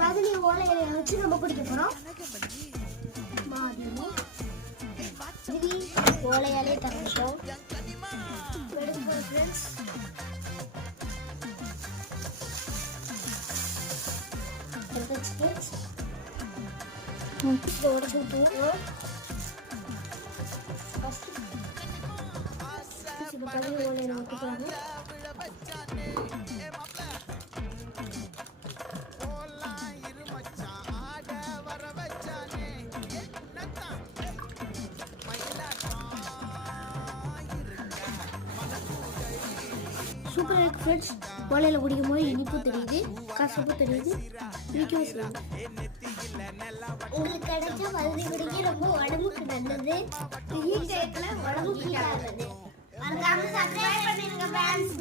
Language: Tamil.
பதினி ஓலைகளை வச்சு நம்ம குடிக்க போறோம். ஓலையாலே தரணும். சூப்பராக இருக்கு ஃப்ரெண்ட்ஸ். ஓலையில் குடிக்கும் போது இனிப்பு தெரியுது, கசப்பு தெரியுது, பிடிக்கவும் செய்யுது. உங்களுக்கு கிடைச்ச பகுதி குடிக்க ரொம்ப உடம்புக்கு நல்லது. ஹீட் டயத்தில் உடம்புக்கு நல்லது. மறக்காம சப்ஸ்கிரைப் பண்ணிருங்க ஃப்ரெண்ட்ஸ்.